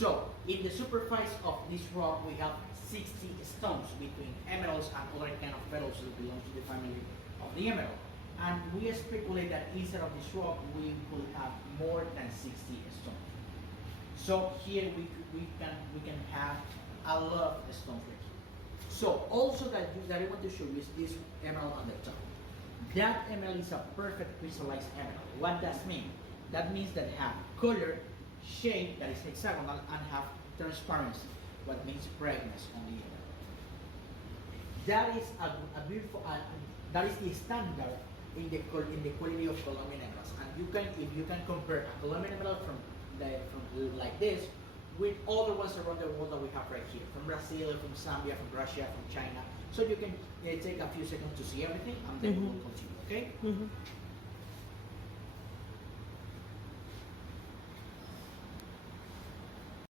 So, in the superficie of this rock, we have 60 stones between emeralds and other kind of metals that belong to the family of the emerald. And we speculate that inside of this rock, we will have more than 60 stones. So here we can have a lot of stones right here. So also that I want to show you is this emerald on the top. That emerald is a perfect crystallized emerald. What does mean? That means that have color, shape that is hexagonal, and have transparency, what means brightness on the emerald. That is a beautiful, that is the standard in the quality of Colombian emeralds. And you can, if you can compare a Colombian emerald from like this with other ones around the world that we have right here, from Brazil, from Zambia, from Russia, from China. So you can take a few seconds to see everything, and then we will continue. Okay.